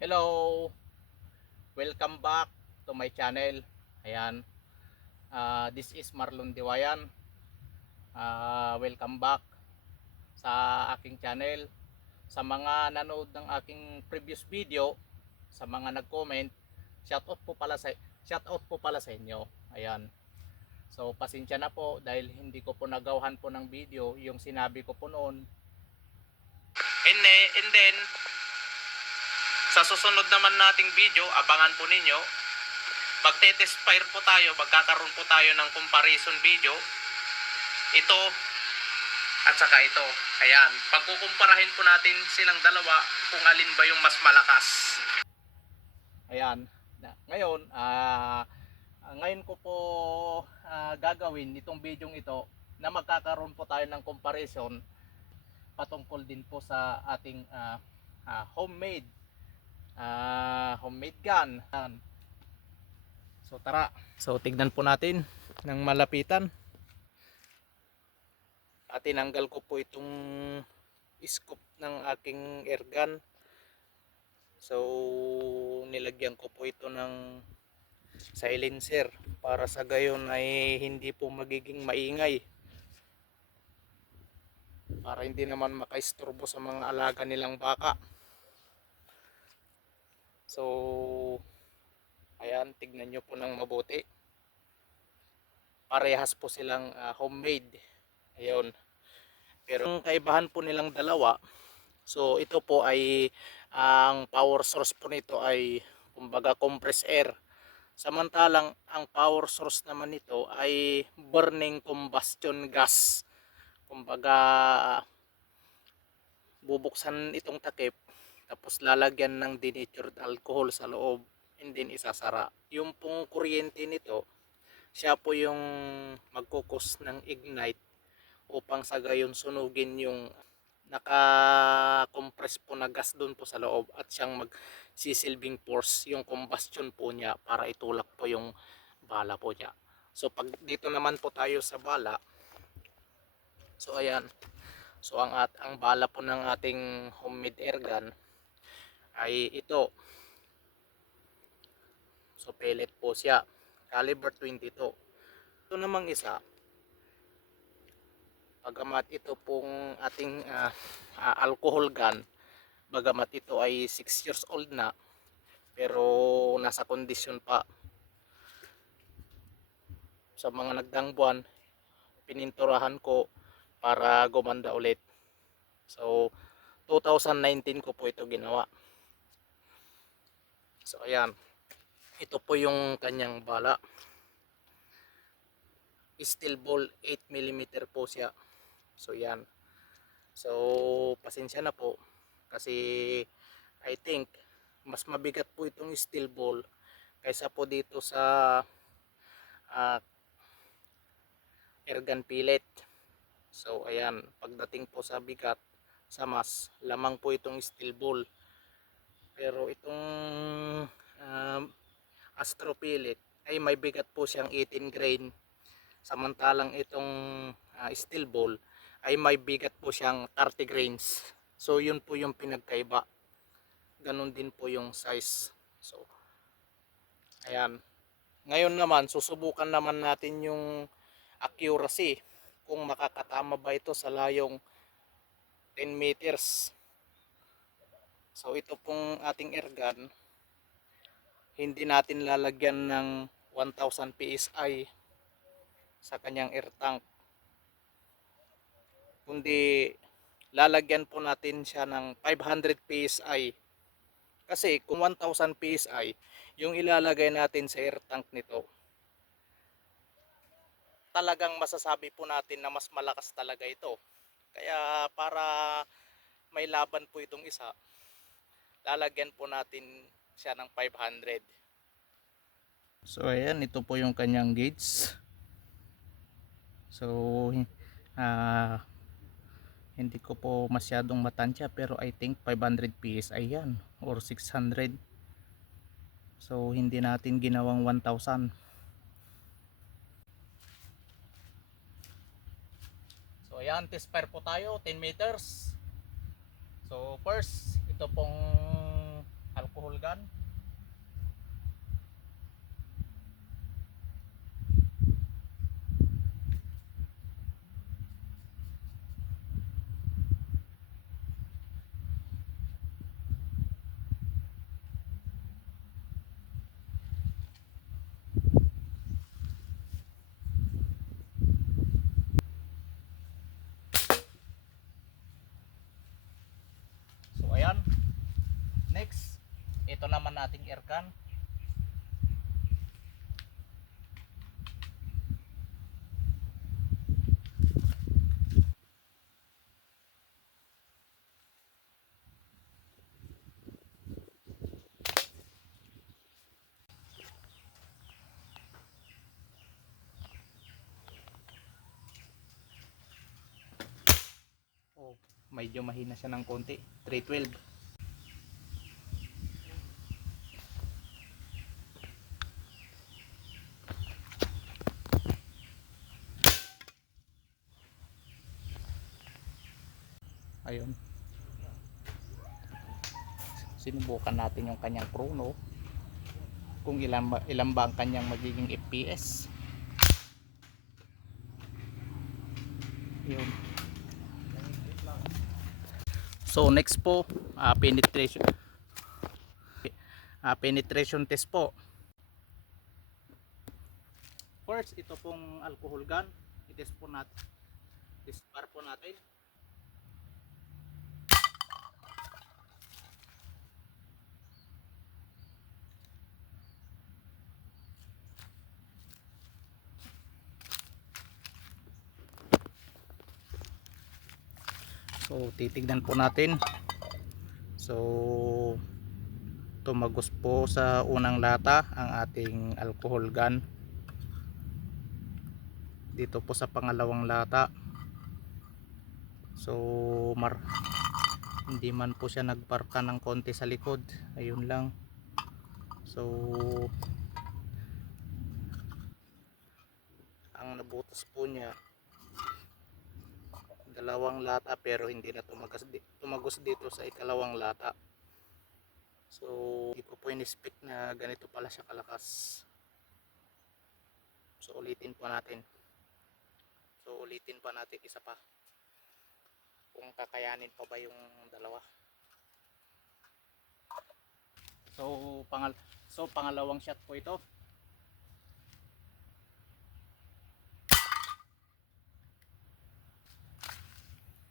Hello! Welcome back to my channel. Ayan, this is Marlon Diwayan. Welcome back sa aking channel. Sa mga nanood ng aking previous video, sa mga nag-comment, shoutout po pala sa inyo. Ayan. So pasensya na po dahil hindi ko po nagawahan po ng video yung sinabi ko po noon. And then sa susunod naman nating video, abangan po ninyo. Magte-test fire po tayo, magkakaroon po tayo ng comparison video. Ito at saka ito. Ayan, pagkukumparahin po natin silang dalawa kung alin ba yung mas malakas. Ayan, ngayon ko po gagawin itong video ito na magkakaroon po tayo ng comparison patungkol din po sa ating homemade gun. So tara, so tignan po natin ng malapitan. At tinanggal ko po itong scoop ng aking air gun. So nilagyan ko po ito ng silencer para sa gayon ay hindi po magiging maingay, para hindi naman makaistorbo sa mga alaga nilang baka. So ayan, tignan nyo po ng mabuti. Parehas po silang homemade. Ayun. Pero ang kaibahan po nilang dalawa, so ito po ay ang power source po nito ay kumbaga compressed air. Samantalang ang power source naman nito ay burning combustion gas. Kumbaga bubuksan itong takip tapos lalagyan ng denatured alcohol sa loob and then isasara. Yung pong kuryente nito, siya po yung magkukos ng ignite upang sa gayon sunugin yung naka-compress po na gas doon po sa loob at siyang magsisilbing force yung combustion po niya para itulak po yung bala po niya. So pag dito naman po tayo sa bala, so ayan, so ang bala po ng ating homemade air gun ay ito. So pellet po siya, caliber 22. Ito namang isa, bagamat ito pong ating alcohol gun, bagamat ito ay 6 years old na, pero nasa kondisyon pa. Sa mga nagdaang buwan, pininturahan ko para gumanda ulit. So 2019 ko po ito ginawa. So ayan, ito po yung kanyang bala. Steel ball 8mm po siya. So yan. So pasensya na po kasi I think mas mabigat po itong steel ball kaysa po dito sa airgun pellet. So ayan, pagdating po sa bigat, sa mas lamang po itong steel ball. Pero itong Astro pellet ay may bigat po siyang 18 grain. Samantalang itong steel ball ay may bigat po siyang 30 grains. So yun po yung pinagkaiba. Ganon din po yung size. So ayan. Ngayon naman susubukan naman natin yung accuracy kung makakatama ba ito sa layong 10 meters. So ito pong ating air gun, hindi natin lalagyan ng 1000 PSI sa kanyang air tank, kundi lalagyan po natin siya ng 500 PSI. Kasi kung 1000 PSI yung ilalagay natin sa air tank nito, talagang masasabi po natin na mas malakas talaga ito. Kaya para may laban po itong isa, lalagyan po natin siya ng 500. So ayan, ito po yung kanyang gauge. So hindi ko po masyadong matansya, pero I think 500 PSI yan or 600. So hindi natin ginawang 1000. So ayan, test fire po tayo, 10 meters. So first, ito pong alcohol ito naman nating airgun. Oh, medyo mahina siya ng konti. 312. Ayun. Sinubukan natin yung kanyang chrono. Kung ilan ba ang kanyang magiging FPS. Yun. So next po, penetration test po. First, ito pong alcohol gun. I-test po natin. Test po natin. So titignan po natin. So tumagos po sa unang lata ang ating alcohol gun. Dito po sa pangalawang lata. So hindi man po siya nagparka ng konti sa likod. Ayun lang. So ang nabutas po niya dalawang lata, pero hindi na tumagos dito sa ikalawang lata. So hindi ko po in-expect na ganito pala siya kalakas. So ulitin pa natin isa pa kung kakayanin pa ba yung dalawa. So pangalawang shot po ito.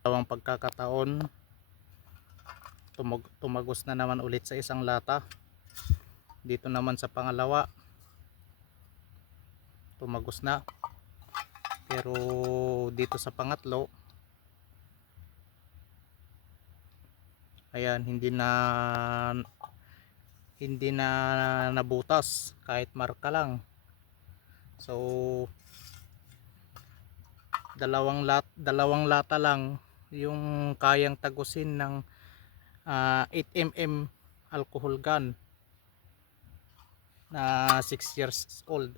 Dalawang pagkakataon tumagos na naman ulit sa isang lata. Dito naman sa pangalawa tumagos na, pero dito sa pangatlo ayan, hindi na nabutas kahit marka lang. So dalawang lata lang yung kayang tagusin ng 8mm alcohol gun na 6 years old.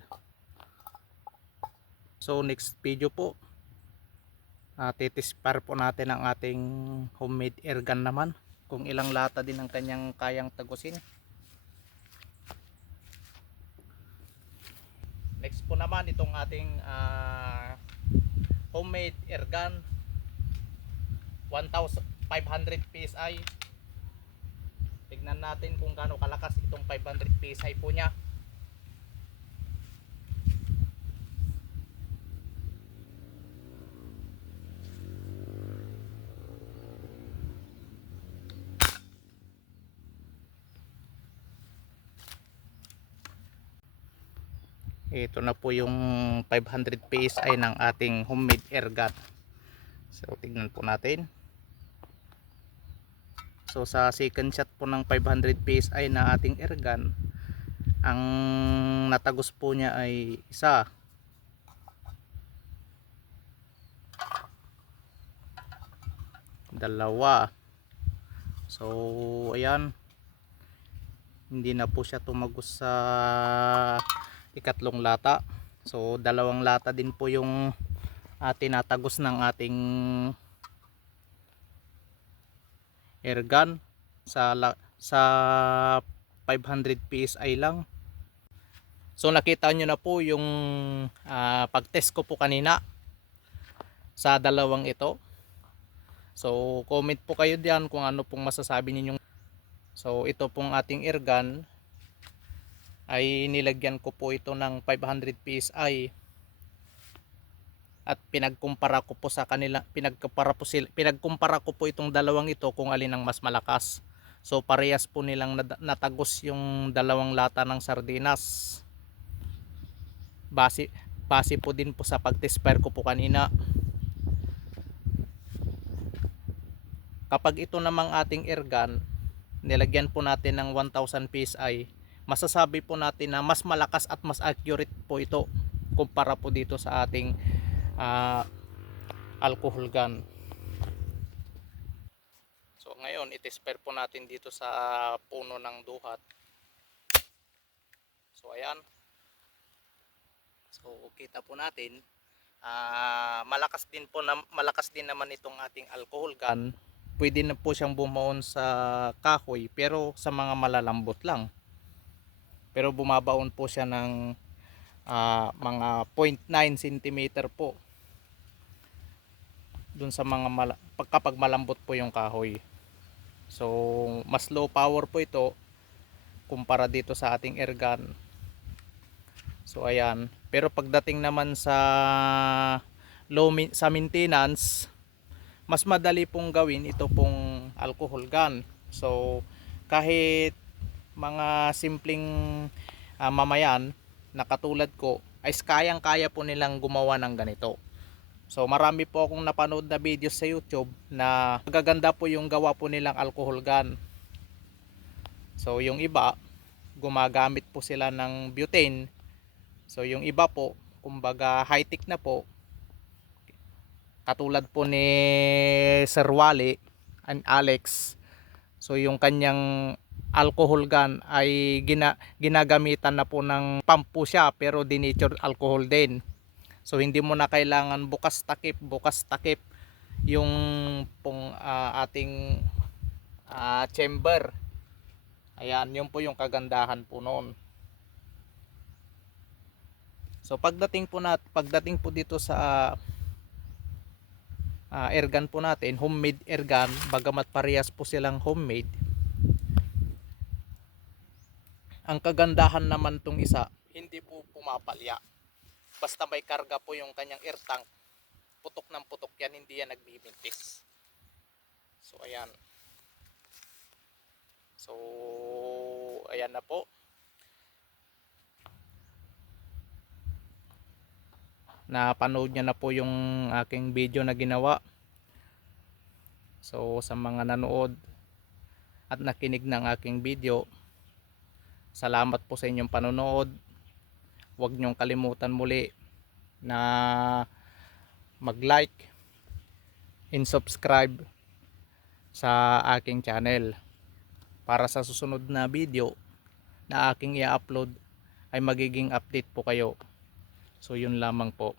So next video po, titispar po natin ang ating homemade air gun naman, kung ilang lata din ang kanyang kayang tagusin. Next po naman itong ating homemade air gun 1500 PSI. Tignan natin kung gaano kalakas itong 500 PSI po niya. Ito na po yung 500 PSI ng ating homemade air gun. So tignan po natin. So sa second shot po ng 500 PSI na ating air gun, ang natagos po niya ay isa, dalawa. So ayan, hindi na po siya tumagos sa ikatlong lata. So dalawang lata din po yung tinatagos ng ating air gun sa 500 PSI lang. So nakita nyo na po yung pag-test ko po kanina sa dalawang ito. So comment po kayo diyan kung ano pong masasabi ninyong. So ito pong ating air gun ay nilagyan ko po ito ng 500 PSI at pinagkumpara ko po sa kanila, pinagkumpara ko po itong dalawang ito kung alin ang mas malakas. So parehas po nilang natagos yung dalawang lata ng sardinas. Base po din po sa pag-test fire ko po kanina. Kapag ito namang ating air gun, nilagyan po natin ng 1000 PSI, masasabi po natin na mas malakas at mas accurate po ito kumpara po dito sa ating alcohol gun. So ngayon, i-test fire po natin dito sa puno ng duhat. So ayan. So kita po natin, malakas din naman itong ating alcohol gun. Pwede na po siyang bumaon sa kahoy pero sa mga malalambot lang. Pero bumabaon po siya ng mga 0.9 cm po dun sa mga kapag malambot po yung kahoy. So mas low power po ito kumpara dito sa ating air gun. So ayan, pero pagdating naman sa sa maintenance, mas madali pong gawin ito pong alcohol gun. So kahit mga simpleng mamayan na katulad ko ay kayang kaya po nilang gumawa ng ganito. So marami po akong napanood na videos sa YouTube na magaganda po yung gawa po nilang alcohol gun. So yung iba gumagamit po sila ng butane. So yung iba po kumbaga high tech na po, katulad po ni Sir Wally and Alex. So yung kanyang alcohol gun ay ginagamitan na po ng pump po siya pero denatured alcohol din. So hindi mo na kailangan bukas takip yung pong ating chamber. Ayan, yun po yung kagandahan po noon. So pagdating po dito sa air gun po natin, homemade air gun, bagamat parehas po silang homemade, ang kagandahan naman tong isa, hindi po pumapalya. Basta may karga po yung kanyang air tank, putok ng putok yan, hindi yan nagbimintis. So ayan. So ayan na po. Napanood niya na po yung aking video na ginawa. So sa mga nanood at nakinig ng aking video, salamat po sa inyong panonood. Huwag niyong kalimutan muli na mag-like and subscribe sa aking channel para sa susunod na video na aking i-upload ay magiging update po kayo. So yun lamang po.